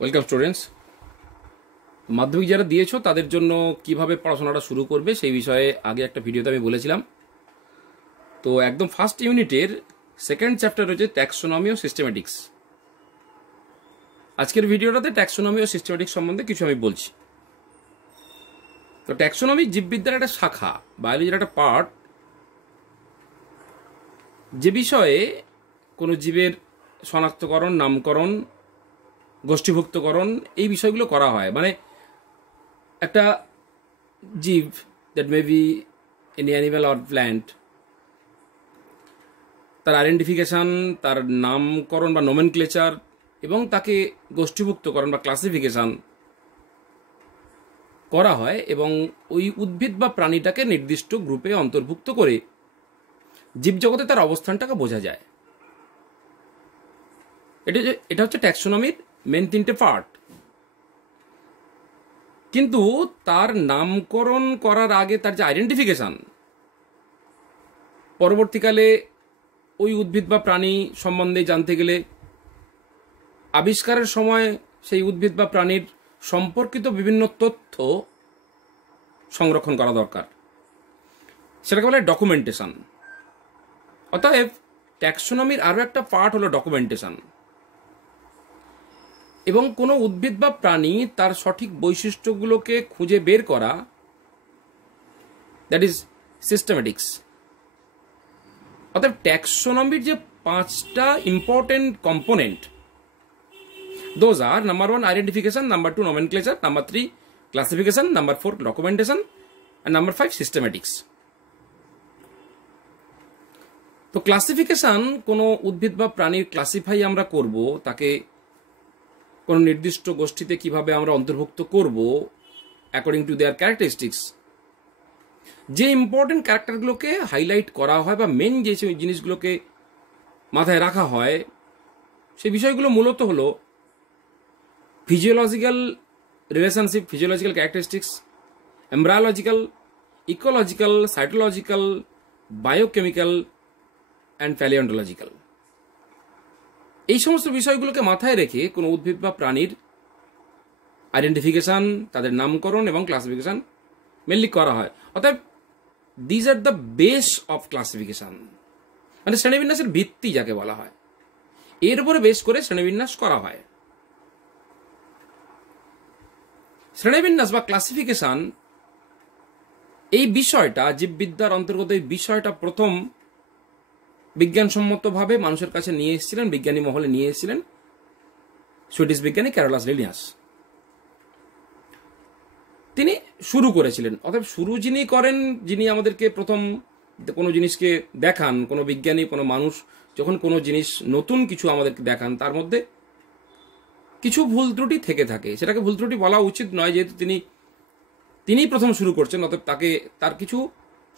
Welcome students. মাধ্যমিক যারা দিয়েছো তাদের জন্য কিভাবে পড়াশোনাটা শুরু করবে সেই বিষয়ে আগে একটা ভিডিওতে আমি বলেছিলাম। তো একদম ফার্স্ট ইউনিটের সেকেন্ড চ্যাপ্টার হচ্ছে ট্যাক্সোনমি ও সিস্টেমেটিক্স। আজকের ভিডিওটাতে ট্যাক্সোনমি ও সিস্টেমেটিক্স সম্বন্ধে কিছু আমি বলছি। তো ট্যাক্সোনমি জীববিদ্যার একটা শাখা, বায়োলজির একটা পার্ট, যে বিষয়ে কোনো জীবের শনাক্তকরণ, নামকরণ, গোষ্ঠীভুক্তকরণ এই বিষয়গুলো করা হয়। মানে একটা জীব, that may B any animal or plant, তার আইডেন্টিফিকেশান, তার নামকরণ বা নোমেনক্লেচার এবং তাকে গোষ্ঠীভুক্তকরণ বা ক্লাসিফিকেশান করা হয় এবং ওই উদ্ভিদ বা প্রাণীটাকে নির্দিষ্ট গ্রুপে অন্তর্ভুক্ত করে জীবজগতে তার অবস্থানটাকে বোঝা যায়। এটা হচ্ছে ট্যাক্সোনমির মেন তিনটে পার্ট। কিন্তু তার নামকরণ করার আগে তার যে আইডেন্টিফিকেশান, পরবর্তীকালে ওই উদ্ভিদ বা প্রাণী সম্বন্ধে জানতে গেলে আবিষ্কারের সময় সেই উদ্ভিদ বা প্রাণীর সম্পর্কিত বিভিন্ন তথ্য সংরক্ষণ করা দরকার। সেটাকে বলে ডকুমেন্টেশন। অতএব ট্যাক্সোনমির আরও একটা পার্ট হলো ডকুমেন্টেশন। এবং কোনো উদ্ভিদ বা প্রাণী তার সঠিক বৈশিষ্ট্যগুলোকে খুঁজে বের করা, দ্যাট ইজ সিস্টেমেটিক্স। অর্থাৎ ট্যাক্সোনমির যে পাঁচটা important component, those are: number 1 identification, number 2 nomenclature, number 3 classification, number 4 documentation, আর নাম্বার 5 সিস্টেমেটিক্স। তো ক্লাসিফিকেশন, কোনো উদ্ভিদ বা প্রাণীর ক্লাসিফাই আমরা করব, তাকে কোনো নির্দিষ্ট গোষ্ঠীতে কিভাবে আমরা অন্তর্ভুক্ত করব অ্যাকর্ডিং টু দেয়ার ক্যারেক্টারিস্টিক্স। যে ইম্পর্টেন্ট ক্যারেক্টারগুলোকে হাইলাইট করা হয় বা মেন যে জিনিসগুলোকে মাথায় রাখা হয়, সেই বিষয়গুলো মূলত হলো physiological relationship, physiological characteristics, embryological, ecological, cytological, biochemical and palaeontological. এই সমস্ত বিষয়গুলোকে মাথায় রেখে কোনো উদ্ভিদ বা প্রাণীর আইডেন্টিফিকেশান, তাদের নামকরণ এবং ক্লাসিফিকেশান মেনলি করা হয়। অর্থাৎ these are the base of classification, মানে শ্রেণীবিন্যাসের ভিত্তি যাকে বলা হয়। এর উপরে বেশ করে শ্রেণীবিন্যাস করা হয়। শ্রেণীবিন্যাস বা ক্লাসিফিকেশান এই বিষয়টা, জীববিদ্যার অন্তর্গত এই বিষয়টা প্রথম বিজ্ঞানসম্মতভাবে মানুষের কাছে নিয়ে এসেছিলেন, বিজ্ঞানী মহলে নিয়ে এসেছিলেন সুইডিশ বিজ্ঞানী ক্যারোলাস লিনিয়াস। তিনি শুরু করেছিলেন। অর্থাৎ শুরু যিনি করেন, যিনি আমাদেরকে প্রথম কোনো জিনিসকে দেখান, কোনো বিজ্ঞানী, কোনো মানুষ যখন কোনো জিনিস নতুন কিছু আমাদেরকে দেখান, তার মধ্যে কিছু ভুল ত্রুটি থেকে থাকে। সেটাকে ভুল ত্রুটি বলা উচিত নয়, যেহেতু তিনি প্রথম শুরু করছেন। অর্থাৎ তার কিছু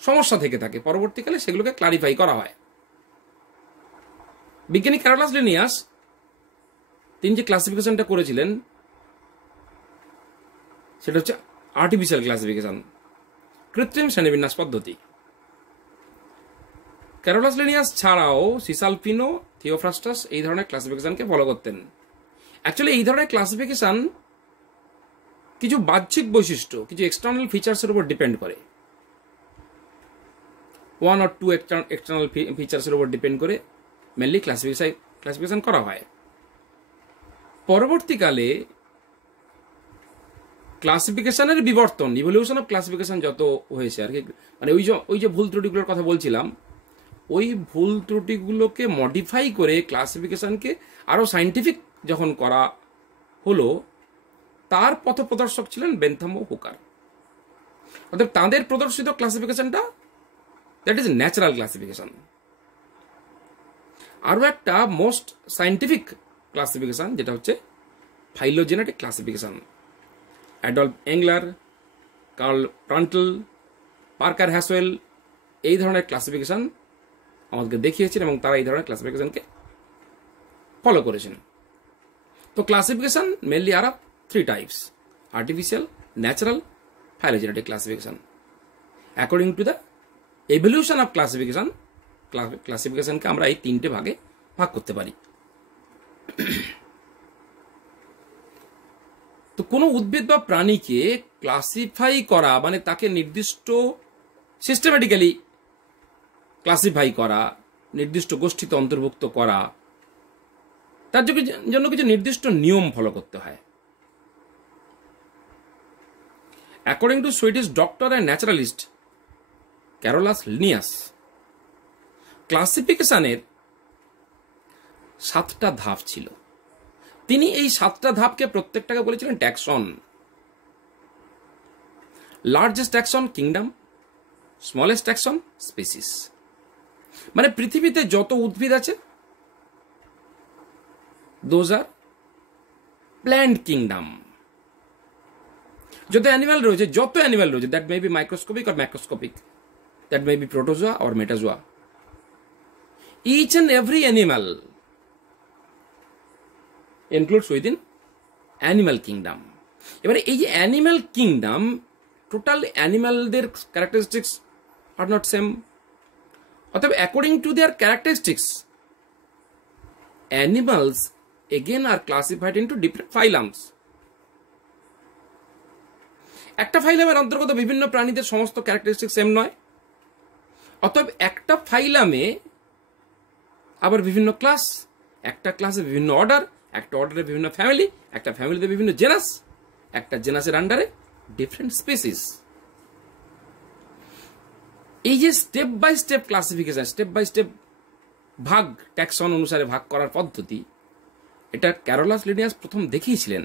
সমস্যা থেকে থাকে, পরবর্তীকালে সেগুলোকে ক্লারিফাই করা হয়। বিজ্ঞানী ক্যারোলাস লিনিয়াস তিনি যে ক্লাসিফিকেশনটা করেছিলেন সেটা হচ্ছে আর্টিফিশিয়াল ক্লাসিফিকেশন, কৃত্রিম শ্রেণীবিন্যাস পদ্ধতি। ক্যারোলাস লিনিয়াস ছাড়াও সিসালপিনো, থিওফ্রাস্টাস এই ধরনের ক্লাসিফিকেশনকে ফলো করতেন। অ্যাকচুয়ালি এই ধরনের ক্লাসিফিকেশন কিছু বাহ্যিক বৈশিষ্ট্য, কিছু এক্সটার্নাল ফিচার্সের উপর ডিপেন্ড করে। 1 or 2 এক্সটার্নাল ফিচার্সের উপর ডিপেন্ড করে মেনলি ক্লাসিফিকেশন করা হয়। পরবর্তীকালে ক্লাসিফিকেশনের বিবর্তন, ইভলিউশন অফ ক্লাসিফিকেশন যত হয়েছে আর কি, মানে ওই যে ভুল ত্রুটিগুলোর কথা বলছিলাম, ওই ভুল ত্রুটিগুলোকে মডিফাই করে ক্লাসিফিকেশনকে আরও সাইন্টিফিক যখন করা হলো, তার পথপ্রদর্শক ছিলেন বেন্থাম ও হুকার। অর্থাৎ তাঁদের প্রদর্শিত ক্লাসিফিকেশনটা, দ্যাট ইজ ন্যাচারাল ক্লাসিফিকেশন। আরও একটা মোস্ট সাইন্টিফিক ক্লাসিফিকেশন, যেটা হচ্ছে phylogenetic classification. Adolf Engler, Karl Prantl, Parker Haswell এই ধরনের ক্লাসিফিকেশন আমাদেরকে দেখিয়েছেন এবং তারা এই ধরনের ক্লাসিফিকেশনকে ফলো করেছেন। তো classification mainly are 3 types: artificial, natural, phylogenetic classification. According to the evolution of ক্লাসিফিকেশনকে আমরা এই 3টে ভাগে ভাগ করতে পারি। তো কোনো উদ্ভিদ বা প্রাণীকে ক্লাসিফাই করা মানে তাকে নির্দিষ্ট সিস্টেমেটিক্যালি ক্লাসিফাই করা, নির্দিষ্ট গোষ্ঠীতে অন্তর্ভুক্ত করা, তার জন্য কিছু নির্দিষ্ট নিয়ম ফলো করতে হয়। According to Swedish doctor and naturalist Carolus Linnaeus, ক্লাসিফিকেশনের 7টা ধাপ ছিল। তিনি এই 7টা ধাপকে প্রত্যেকটাকে বলেছিলেন taxon. Largest taxon kingdom, smallest taxon species. মানে পৃথিবীতে যত উদ্ভিদ আছে দোজ আর প্ল্যান্ট কিংডম। যত অ্যানিমাল রয়েছে, that may be microscopic or macroscopic, that may be protozoa or metazoa, each and every animal includes within animal kingdom. এবারে এই যে অ্যানিমাল কিংডম, টোটাল অ্যানিমালদের ক্যারেক্টারিস্টিক্স আর নট সেম। অতএব according to their characteristics animals again are classified into different phylums. একটা ফাইলামের অন্তর্গত বিভিন্ন প্রাণীদের সমস্ত ক্যারেক্টারিস্টিক্স সেম নয়। অতএব একটা ফাইলামে আবার বিভিন্ন ক্লাস, একটা ক্লাসে বিভিন্ন অর্ডার, একটা অর্ডারে বিভিন্ন ফ্যামিলি, একটা ফ্যামিলিতে বিভিন্ন জেনাস, একটা জেনাসের আন্ডারে ডিফারেন্ট স্পিসিস। এই যে step by step classification, step by step ভাগ, ট্যাক্সন অনুসারে ভাগ করার পদ্ধতি, এটা ক্যারোলাস লিনিয়াস প্রথম দেখিয়েছিলেন।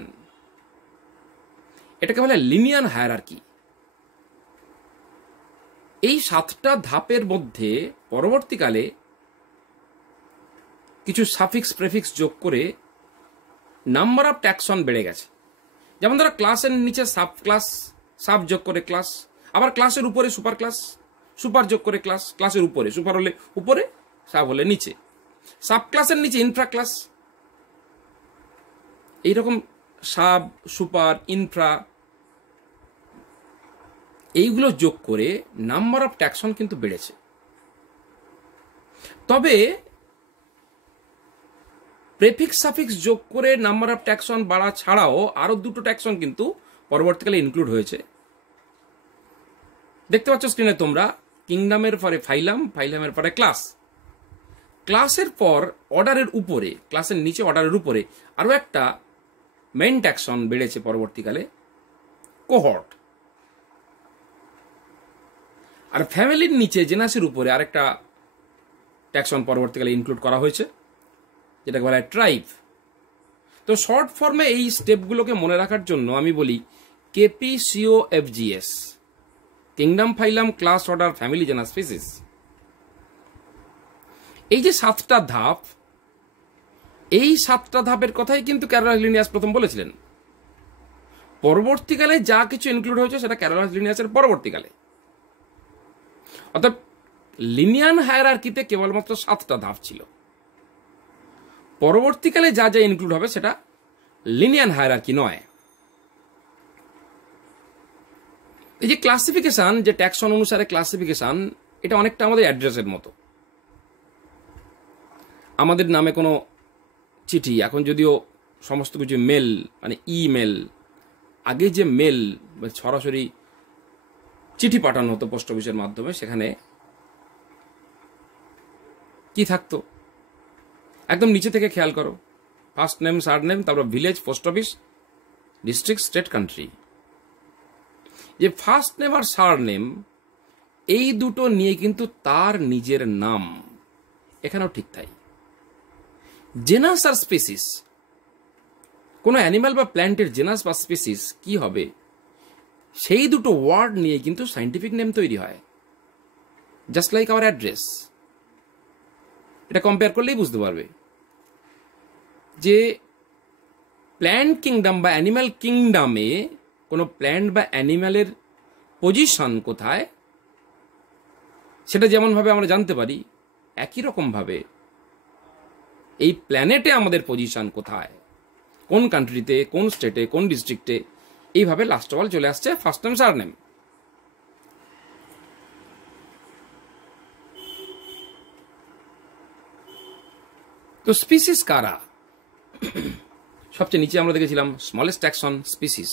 এটাকে বলে লিনিয়ান হায়ারার্কি। এই 7টা ধাপের মধ্যে পরবর্তীকালে কিছু সাফিক্স প্রেফিক্স যোগ করে নাম্বার অফ ট্যাক্সন বেড়ে গেছে। যেমন ধরো ক্লাসের নিচে সাব ক্লাস, সাব যোগ করে ক্লাস, আবার ক্লাসের উপরে সুপার ক্লাস, সুপার যোগ করে ক্লাস, ক্লাসের উপরে, সুপার হলে উপরে, সাব হলে নিচে, সাব ক্লাসের নিচে ইনফ্রা ক্লাস। এইরকম সাব, সুপার, ইনফ্রা এইগুলো যোগ করে নাম্বার অফ ট্যাক্সন কিন্তু বেড়েছে। তবে প্রেফিক্স সাফিক্স যোগ করে নাম্বার অফ ট্যাক্সন বাড়া ছাড়াও আরো 2টো ট্যাক্সন কিন্তু পরবর্তীকালে ইনক্লুড হয়েছে। দেখতে পাচ্ছ স্ক্রিনে তোমরা, কিংডমের পরে ফাইলাম, ফাইলামের পরে ক্লাস, ক্লাসের পর অর্ডারের উপরে, ক্লাসের নিচে অর্ডারের উপরে আরো একটা মেইন ট্যাক্সন বেড়েছে পরবর্তীকালে, কোহর্ট। আর ফ্যামিলির নিচে জেনাসের উপরে আরেকটা ট্যাক্সন পরবর্তীকালে ইনক্লুড করা হয়েছে, যেটাকে বলা হয় ট্রাইব। তো শর্ট ফর্মে এই স্টেপগুলোকে মনে রাখার জন্য আমি বলি KPCOFGS, kingdom, phylum, class, order, family, genus, species. এই যে 7টা ধাপ, এই 7টা ধাপের কথাই কিন্তু ক্যারোলাস লিনিয়াস প্রথম বলেছিলেন। পরবর্তীকালে যা কিছু ইনক্লুড হয়েছে সেটা ক্যারোলাস লিনিয়াসের পরবর্তীকালে। অর্থাৎ লিনিয়ান হায়ারার্কিতে কেবলমাত্র 7টা ধাপ ছিল, পরবর্তীকালে যা যা ইনক্লুড হবে সেটা লিনিয়ান হায়ারার্কি নয়। এই যে ক্লাসিফিকেশন, যে ট্যাক্সন অনুসারে ক্লাসিফিকেশন, এটা অনেকটা আমাদের অ্যাড্রেসের মতো। আমাদের নামে কোনো চিঠি, এখন যদিও সমস্ত কিছু মেল, মানে ইমেল, আগে যে মেল সরাসরি চিঠি পাঠানো হতো পোস্ট অফিসের মাধ্যমে, সেখানে কি থাকতো একদম নিচে থেকে খেয়াল করো, ফার্স্ট নেম, সার নেম, তারপর village, post office, district, state, country. যে ফার্স্ট নেম আর সার নেম, এই দুটো নিয়ে কিন্তু তার নিজের নাম, এখানেও ঠিক তাই। জেনাস আর স্পিসিস, কোনো অ্যানিমাল বা প্ল্যান্টের জেনাস বা স্পিসিস কি হবে, সেই দুটো ওয়ার্ড নিয়ে কিন্তু সাইন্টিফিক নেম তৈরি হয়। Just like our address. এটা কম্পেয়ার করলেই বুঝতে পারবে যে প্ল্যান্ট কিংডম বা অ্যানিম্যাল কিংডমে কোনো প্ল্যান্ট বা অ্যানিম্যালের পজিশন কোথায়, সেটা যেমনভাবে আমরা জানতে পারি, একই রকমভাবে এই প্ল্যানেটে আমাদের পজিশন কোথায়, কোন কান্ট্রিতে, কোন স্টেটে, কোন ডিস্ট্রিক্টে, এইভাবে লাস্ট অফ অল চলে আসছে ফার্স্ট নেম, সার নেম। তো স্পিসিস কারা? সবচেয়ে নিচে আমরা দেখেছিলাম smallest taxon species.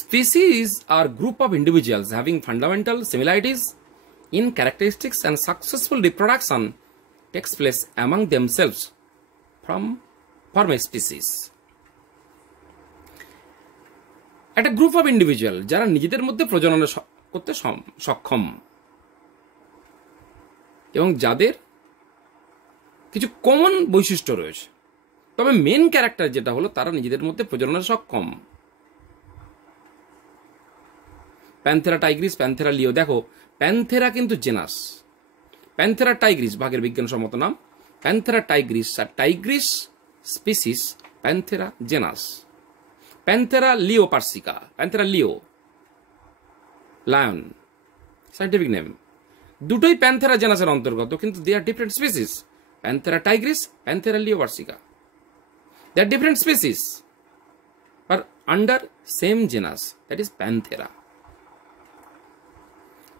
Species are group of individuals having fundamental similarities in characteristics, and successful reproduction takes place among themselves form a species. একটা গ্রুপ অফ ইন্ডিভিজুয়াল যারা নিজেদের মধ্যে প্রজনন করতে সক্ষম এবং যাদের কিছু কমন বৈশিষ্ট্য রয়েছে, তবে মেন ক্যারেক্টার যেটা হলো তারা নিজেদের মধ্যে প্রজননে সক্ষম। Panthera tigris, Panthera leo. দেখো, প্যান্থেরা কিন্তু জেনাস, প্যান্থেরা টাইগ্রিস ভাগের বিজ্ঞানসম্মত নাম, প্যান্থেরা টাইগ্রিস, আর tigris species, Panthera genus. Panthera leo persica, Panthera leo lion scientific name, দুটোই প্যান্থেরা জেনাসের অন্তর্গত, কিন্তু they are different species. Panthera tigris, Panthera leo persica, they are different species but under same genus, that is Panthera.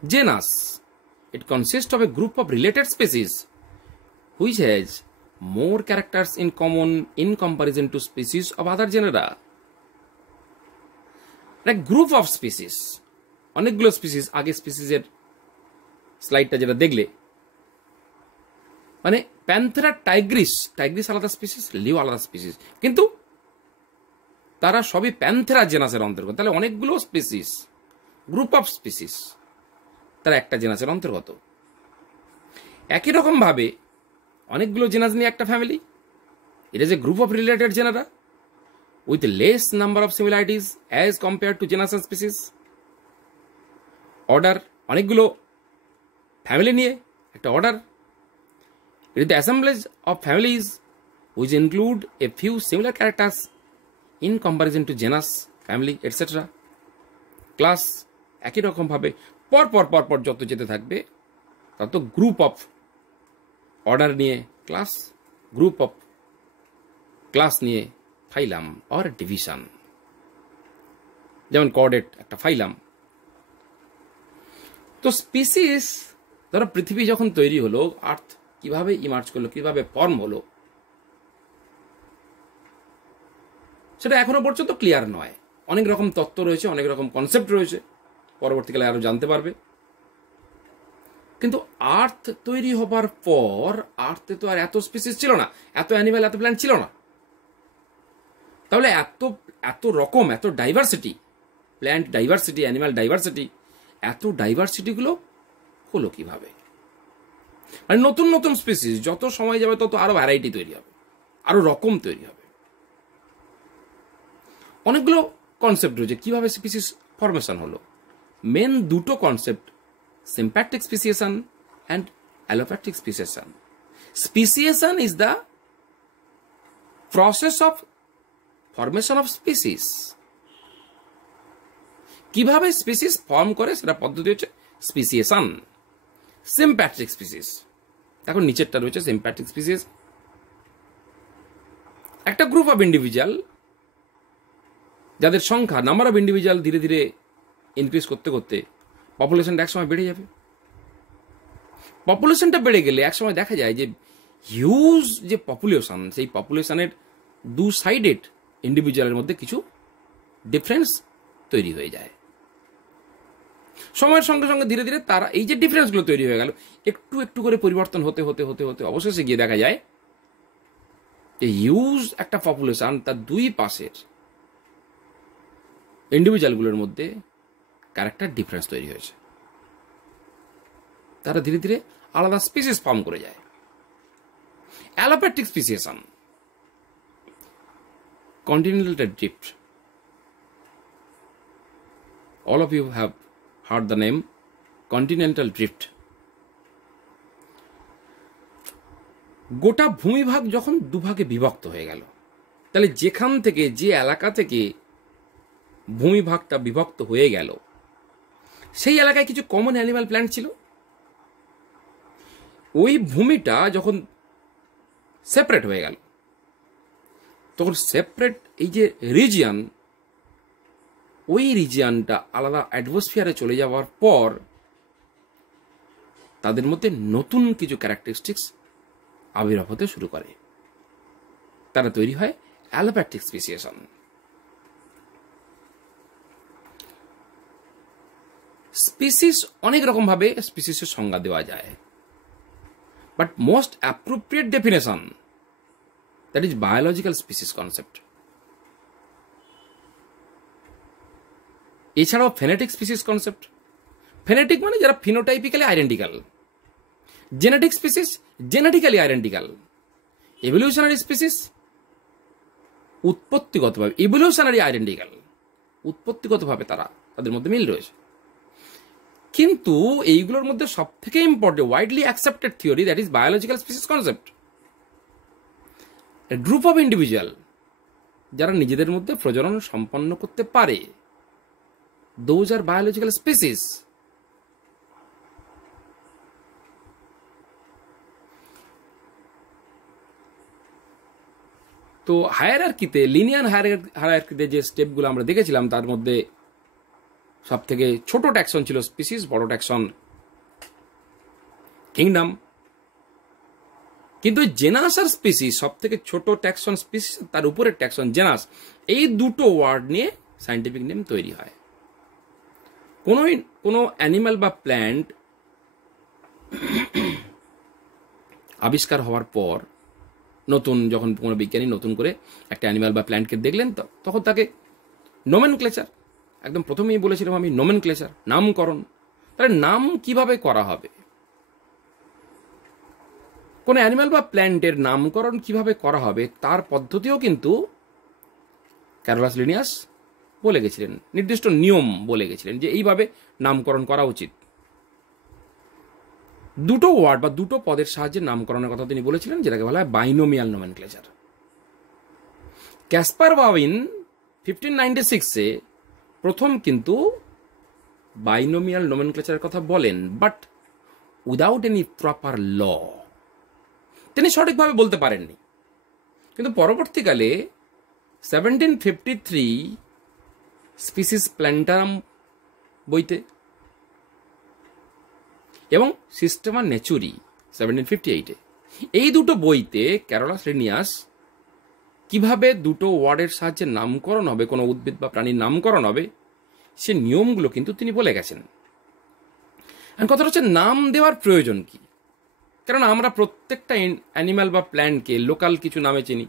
Genus, it consists of a group of related species which has more characters in common in comparison to species of other genera. A group of species, অনেকগুলো species. আগে স্পিসিসের স্লাইডটা যেটা দেখলে, মানে Panthera Tigris, Tigris আলাদা species, লিও আলাদা species, কিন্তু তারা সবই প্যান্থেরা জেনাসের অন্তর্গত। তাহলে অনেকগুলো স্পিসিস, গ্রুপ অফ স্পিসিস, তারা একটা জেনাসের অন্তর্গত। একই রকম ভাবে অনেকগুলো জেনাস নিয়ে একটা family, it is a group of related genera with less number of similarities as compare to genus and species. Order, অনেকগুলো ফ্যামিলি নিয়ে একটা order. It is the assemblage of families which include a few similar characters in comparison to genus, family, etc. Class, একই রকম ভাবে পর যত যেতে থাকবে তত গ্রুপ অফ অর্ডার নিয়ে ক্লাস, গ্রুপ অফ ক্লাস নিয়ে ফাইলাম অর ডিভিশন। যেমন কর্ডেট একটা ফাইলাম। তো স্পিসিস, ধরো পৃথিবী যখন তৈরি হলো, আর্থ কিভাবে ইমার্জ করলো, কিভাবে ফর্ম হলো, সেটা এখনো পর্যন্ত ক্লিয়ার নয়। অনেক রকম তত্ত্ব রয়েছে, অনেক রকম কনসেপ্ট রয়েছে, পরবর্তীকালে আরো জানতে পারবে। কিন্তু আর্থ তৈরি হবার পর আর্থে তো আর এত স্পিসিস ছিল না, এত অ্যানিমেল, এত প্ল্যান্ট ছিল না। তাহলে এত রকম, এত diversity, plant diversity, animal diversity, এত ডাইভার্সিটিগুলো হলো কিভাবে? মানে নতুন নতুন স্পিসিস, যত সময় যাবে তত আরো ভ্যারাইটি তৈরি হবে, আরো রকম তৈরি হবে। অনেকগুলো কনসেপ্ট রয়েছে কিভাবে স্পিসিস ফরমেশন হলো। মেন দুটো concept, sympathetic স্পিসিয়েশন and allopathic স্পিসিয়েশন। স্পিসিয়েশন is the process of formation of species. কিভাবে স্পিসিস ফর্ম করে সেটা পদ্ধতি হচ্ছে স্পিসিয়েশন। সিম্প্যাথিক স্পিসিস, এখন নিচেরটা রয়েছে সিম্প্যাথিক স্পিসিস। একটা গ্রুপ অফ ইন্ডিভিজুয়াল যাদের সংখ্যা, নাম্বার অফ ইন্ডিভিজুয়াল ধীরে ধীরে ইনক্রিজ করতে করতে পপুলেশনটা একসময় বেড়ে যাবে। পপুলেশনটা বেড়ে গেলে একসময় দেখা যায় যে হিউজ যে পপুলেশন, সেই পপুলেশনের দু সাইডেড ইন্ডিভিজুয়ালের মধ্যে কিছু ডিফারেন্স তৈরি হয়ে যায়। সময়ের সঙ্গে সঙ্গে ধীরে ধীরে তারা এই যে ডিফারেন্সগুলো তৈরি হয়ে গেল, একটু একটু করে পরিবর্তন হতে হতে হতে হতে অবশেষে গিয়ে দেখা যায় যে হিউজ একটা পপুলেশন, তার দুই পাশের ইন্ডিভিজুয়ালগুলোর মধ্যে ক্যারেক্টার ডিফারেন্স তৈরি হয়েছে। তারা ধীরে ধীরে আলাদা স্পিসিস ফর্ম করে যায়। Allopathic স্পিসিয়েশন, continental drift, all of you have heard the name continental drift. গোটা ভূমিভাগ যখন দুভাগে বিভক্ত হয়ে গেল, তাহলে যেখান থেকে, যে এলাকা থেকে ভূমিভাগটা বিভক্ত হয়ে গেল, সেই এলাকায় কিছু কমন অ্যানিমাল প্ল্যান্ট ছিল। ওই ভূমিটা যখন সেপারেট হয়ে গেল, তখন সেপারেট এই যে রিজিয়ন, ওই রিজিয়নটা আলাদা অ্যাটমসফিয়ারে চলে যাওয়ার পর তাদের মধ্যে নতুন কিছু ক্যারেক্টারিস্টিক্স আবির্ভাব হতে শুরু করে। তারা তৈরি হয় অ্যালোপ্যাথিক স্পেসিয়েশন। স্পিসিস অনেক রকম ভাবে স্পিসিসের সংজ্ঞা দেওয়া যায়, but most appropriate definition that is biological species concept. এছাড়াও ফেনেটিক স্পিসিস কনসেপ্ট। ফেনেটিক মানে যারা phenotypically identical, genetic species genetically identical, evolutionary species উৎপত্তিগতভাবে ইভলিউশনারি আইডেন্টিক্যাল, উৎপত্তিগতভাবে তাদের মধ্যে মিল রয়েছে। কিন্তু এইগুলোর মধ্যে সব থেকে important widely accepted theory that is biological species concept. Group of individual যারা নিজেদের মধ্যে প্রজনন সম্পন্ন করতে পারে, দোজ আর বায়োলজিক্যাল স্পিসিস। তো হায়ারার্কিতে, লিনিয়ার হায়ারার্কিতে যে স্টেপগুলো আমরা দেখেছিলাম তার মধ্যে সব থেকে ছোট ট্যাক্সন ছিল স্পিসিস, বড় ট্যাক্সন কিংডম। কিন্তু জেনাস আর স্পিসিস, সব থেকে ছোট ট্যাক্সন স্পিসিস, তার উপরের ট্যাক্সন জেনাস, এই দুটো ওয়ার্ড নিয়ে সায়েন্টিফিক নেম তৈরি হয়। কোনো অ্যানিম্যাল বা প্ল্যান্ট আবিষ্কার হওয়ার পর, নতুন যখন কোনো বিজ্ঞানী নতুন করে একটা অ্যানিম্যাল বা প্ল্যান্টকে দেখলেন, তখন তাকে নোমেনক্লেচার, একদম প্রথমেই বলেছিলাম আমি, নোমেনক্লেচার, নামকরণ। তাহলে নাম কিভাবে করা হবে, কোন অ্যানিম্যাল বা প্ল্যান্টের নামকরণ কিভাবে করা হবে তার পদ্ধতিও কিন্তু ক্যারোলাস লিনিয়াস বলে গেছিলেন, নির্দিষ্ট নিয়ম বলে গেছিলেন যে এইভাবে নামকরণ করা উচিত। দুটো ওয়ার্ড বা দুটো পদের সাহায্যে নামকরণের কথা তিনি বলেছিলেন, যেটাকে বলা হয় বাইনোমিয়াল নোমেনক্লেচার। ক্যাসপার বাউইন 1596-এ প্রথম কিন্তু বাইনোমিয়াল নোমেনক্লেচারের কথা বলেন, বাট উইদাউট এনি প্রপার ল। তিনি সঠিকভাবে বলতে পারেননি। কিন্তু পরবর্তীকালে 1753 স্পিসিস প্ল্যান্টারাম বইতে এবং সিস্টেমা নেচুরি 1758-এ, এই দুটো বইতে ক্যারোলাস লিনিয়াস কিভাবে দুটো ওয়ার্ডের সাহায্যে নামকরণ হবে, কোনো উদ্ভিদ বা প্রাণীর নামকরণ হবে, সে নিয়মগুলো কিন্তু তিনি বলে গেছেন। কথাটা হচ্ছে নাম দেওয়ার প্রয়োজন কি? কারণ আমরা প্রত্যেকটা অ্যানিম্যাল বা প্ল্যান্টকে লোকাল কিছু নামে চিনি।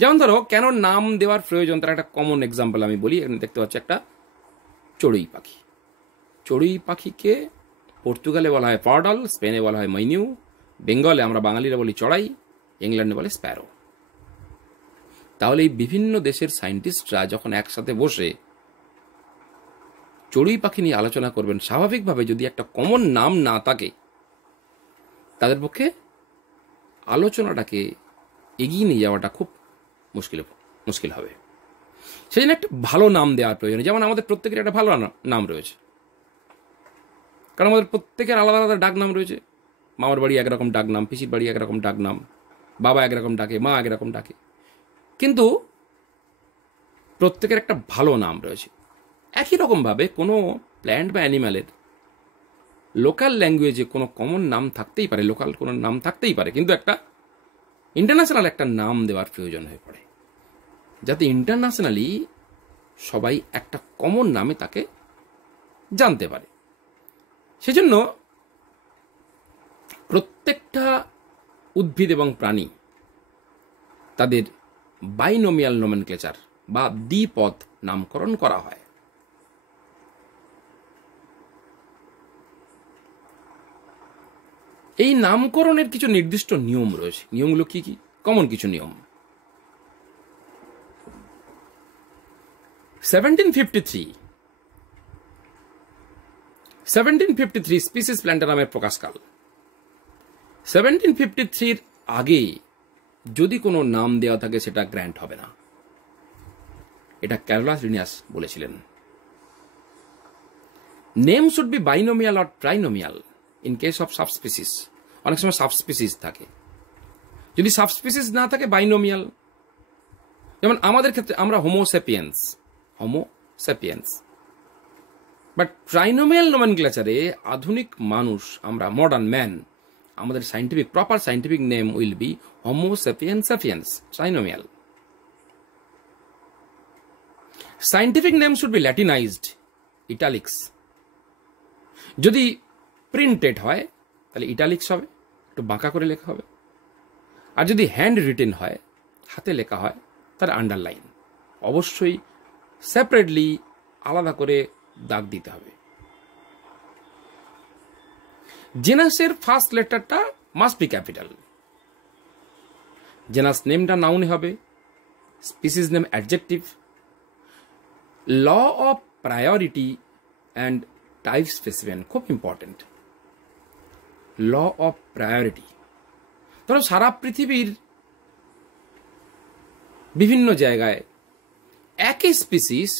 যেমন ধরো, কেন নাম দেওয়ার প্রয়োজন তার একটা কমন এক্সাম্পল আমি বলি। এখানে দেখতে পাচ্ছি একটা চড়ুই পাখি। চড়ুই পাখিকে পর্তুগালে বলা হয় পার্ডল, স্পেনে বলা হয় মইনিউ, বেঙ্গলে আমরা বাঙালিরা বলি চড়াই, ইংল্যান্ডে বলে স্প্যারো। তাহলে এই বিভিন্ন দেশের সায়েন্টিস্টরা যখন একসাথে বসে চড়ুই পাখি নিয়ে আলোচনা করবেন, স্বাভাবিকভাবে যদি একটা কমন নাম না থাকে, তাদের পক্ষে আলোচনাটাকে এগিয়ে নিয়ে যাওয়াটা খুব মুশকিল হবে। সেই জন্য একটা ভালো নাম দেওয়ার প্রয়োজন। যেমন আমাদের প্রত্যেকের একটা ভালো নাম রয়েছে, কারণ আমাদের প্রত্যেকের আলাদা আলাদা ডাক নাম রয়েছে। মামার বাড়ি একরকম ডাক নাম, পিসির বাড়ি একরকম ডাক নাম, বাবা একরকম ডাকে, মা একরকম ডাকে, কিন্তু প্রত্যেকের একটা ভালো নাম রয়েছে। একই রকমভাবে কোনো প্ল্যান্ট বা অ্যানিম্যালের লোকাল ল্যাঙ্গুয়েজে কোনো কমন নাম থাকতেই পারে, লোকাল কোনো নাম থাকতেই পারে, কিন্তু একটা ইন্টারন্যাশনাল একটা নাম দেওয়ার প্রয়োজন হয়ে পড়ে, যাতে ইন্টারন্যাশনালি সবাই একটা কমন নামে তাকে জানতে পারে। সেজন্য প্রত্যেকটা উদ্ভিদ এবং প্রাণী তাদের বাইনোমিয়াল নোমেনক্লেচার বা দ্বিপদ নামকরণ করা হয়। এই নামকরণের কিছু নির্দিষ্ট নিয়ম রয়েছে। নিয়মগুলো কি কি? কমন কিছু নিয়ম। 1753 স্পিসিস প্ল্যান্টারামের প্রকাশকাল। 1753 আগে যদি কোনো নাম দেওয়া থাকে সেটা গ্র্যান্ট হবে না, এটা ক্যারোলাস লিনিয়াস বলেছিলেন। Name should be binomial or trinomial in case of subspecies. অনেক সময় সাবস্পিসিস থাকে, যদি সাবস্পিসিস না থাকে বাইনোমিয়াল। যেমন আমাদের ক্ষেত্রে আমরা হোমোসেপিয়েন্স, বাট ট্রাইনোমিয়াল নোমেনক্লেচারে আধুনিক মানুষ, আমরা মডার্ন ম্যান, আমাদের scientific proper scientific name will be Homo sapiens sapiens trinomial. Scientific name should be Latinised, italics. যদি প্রিন্টেড হয় তাহলে ইটালিক্স হবে, একটু বাঁকা করে লেখা হবে। আর যদি হ্যান্ড রিটেন হয়, হাতে লেখা হয়, তার আন্ডারলাইন অবশ্যই সেপারেটলি আলাদা করে দাগ দিতে হবে। জেনাসের ফার্স্ট লেটারটা মাস্ট বি ক্যাপিটাল। জেনাস নেমটা নাউন হবে, species name adjective. Law of priority and type specific খুব ইম্পর্টেন্ট। ল অফ প্রায়োরিটি, ধরো সারা পৃথিবীর বিভিন্ন জায়গায় একই স্পিসিস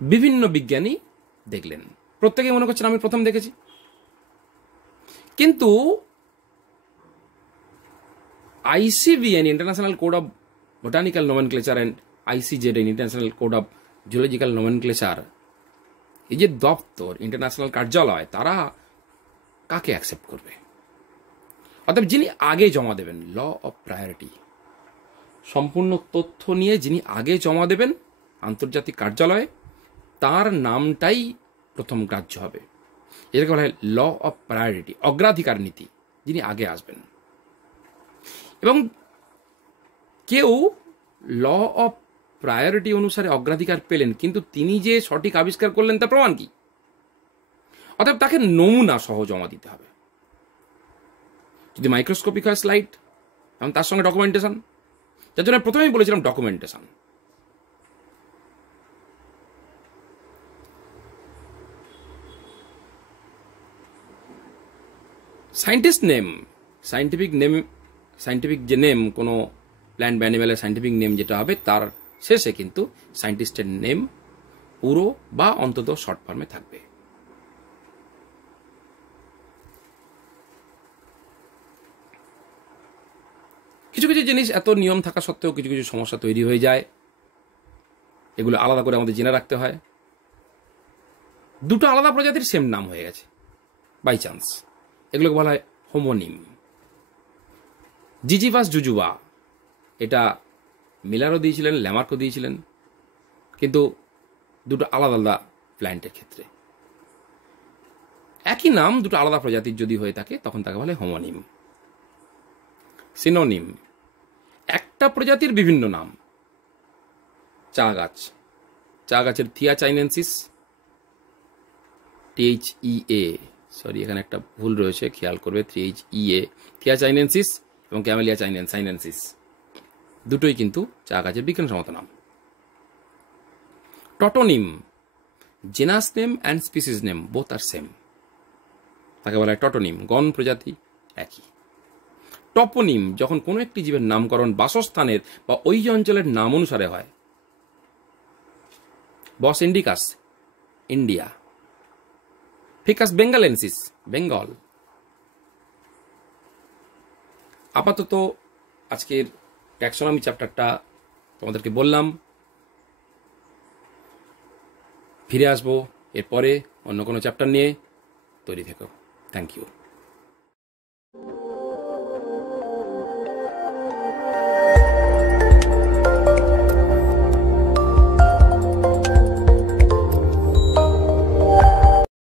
বিভিন্ন বিজ্ঞানী দেখলেন, প্রত্যেকে মনে করছেন আমি প্রথম দেখেছি, কিন্তু ICVN international code of botanical nomenclature and ICZN international code of zoological nomenclature, এই যে দপ্তর ইন্টারন্যাশনাল কার্যালয়, তারা কাকে অ্যাকসেপ্ট করবে? অর্থাৎ যিনি আগে জমা দেবেন, ল অফ প্রায়োরিটি, সম্পূর্ণ তথ্য নিয়ে যিনি আগে জমা দেবেন আন্তর্জাতিক কার্যালয়ে, তার নামটাই প্রথম গ্রাহ্য হবে। এটাকে বলা হয় ল অফ প্রায়োরিটি, অগ্রাধিকার নীতি, যিনি আগে আসবেন। এবং কেউ ল অফ প্রায়োরিটি অনুসারে অগ্রাধিকার পেলেন, কিন্তু তিনি যে সঠিক আবিষ্কার করলেন তার প্রমাণ কি? অর্থাৎ তাকে নমুনা সহ জমা দিতে হবে। যদি মাইক্রোস্কোপিক হয় স্লাইড, এবং তার সঙ্গে ডকুমেন্টেশন, যার জন্য প্রথমেই বলেছিলাম ডকুমেন্টেশন। সায়েন্টিস্ট নেম, সায়েন্টিফিক যে নেম, কোনো প্ল্যান্ট বা অ্যানিমেলের সায়েন্টিফিক নেম যেটা হবে, তার শেষে কিন্তু সায়েন্টিস্টের নেম পুরো বা অন্তত শর্ট ফর্মে থাকবে। কিছু কিছু জিনিস এত নিয়ম থাকা সত্ত্বেও কিছু কিছু সমস্যা তৈরি হয়ে যায়, এগুলো আলাদা করে আমাদের জেনে রাখতে হয়। দুটো আলাদা প্রজাতির সেম নাম হয়ে গেছে বাই চান্স, এগুলোকে বলা হয় হোমোনিম। জিজিভাস জুজুবা, এটা মিলারও দিয়েছিলেন, ল্যামার্কও দিয়েছিলেন, কিন্তু দুটো আলাদা আলাদা প্ল্যান্টের ক্ষেত্রে। একই নাম দুটো আলাদা প্রজাতির যদি হয়ে থাকে তখন তাকে বলে হোমোনিম। সিনোনিম, একটা প্রজাতির বিভিন্ন নাম। চা গাছ, চা গাছের থিয়া চাইনেন্সিস, THEA, সরি এখানে একটা ভুল রয়েছে, খেয়াল করবে, THEA, থিয়া চাইনেন্সিস এবং ক্যামেলিয়া চাইনেন্সিস, দুটোই কিন্তু চা গাছের বিজ্ঞানসম্মত নাম। Tautonym, genus name and species name both are same, তাকে বলা হয় টটোনিম, গণ প্রজাতি একই। টপোনিম, যখন কোনো একটি জীবের নামকরণ বাসস্থানের বা ওই অঞ্চলের নাম অনুসারে হয়। বস ইন্ডিকাস, ইন্ডিয়া। ফিকাস বেঙ্গালেন্সিস, বেঙ্গল। আপাতত আজকের ট্যাক্সোনমি চ্যাপ্টারটা তোমাদেরকে বললাম, ফিরে আসবো এরপরে অন্য কোনো চ্যাপ্টার নিয়ে। তৈরি থেকো। Thank you.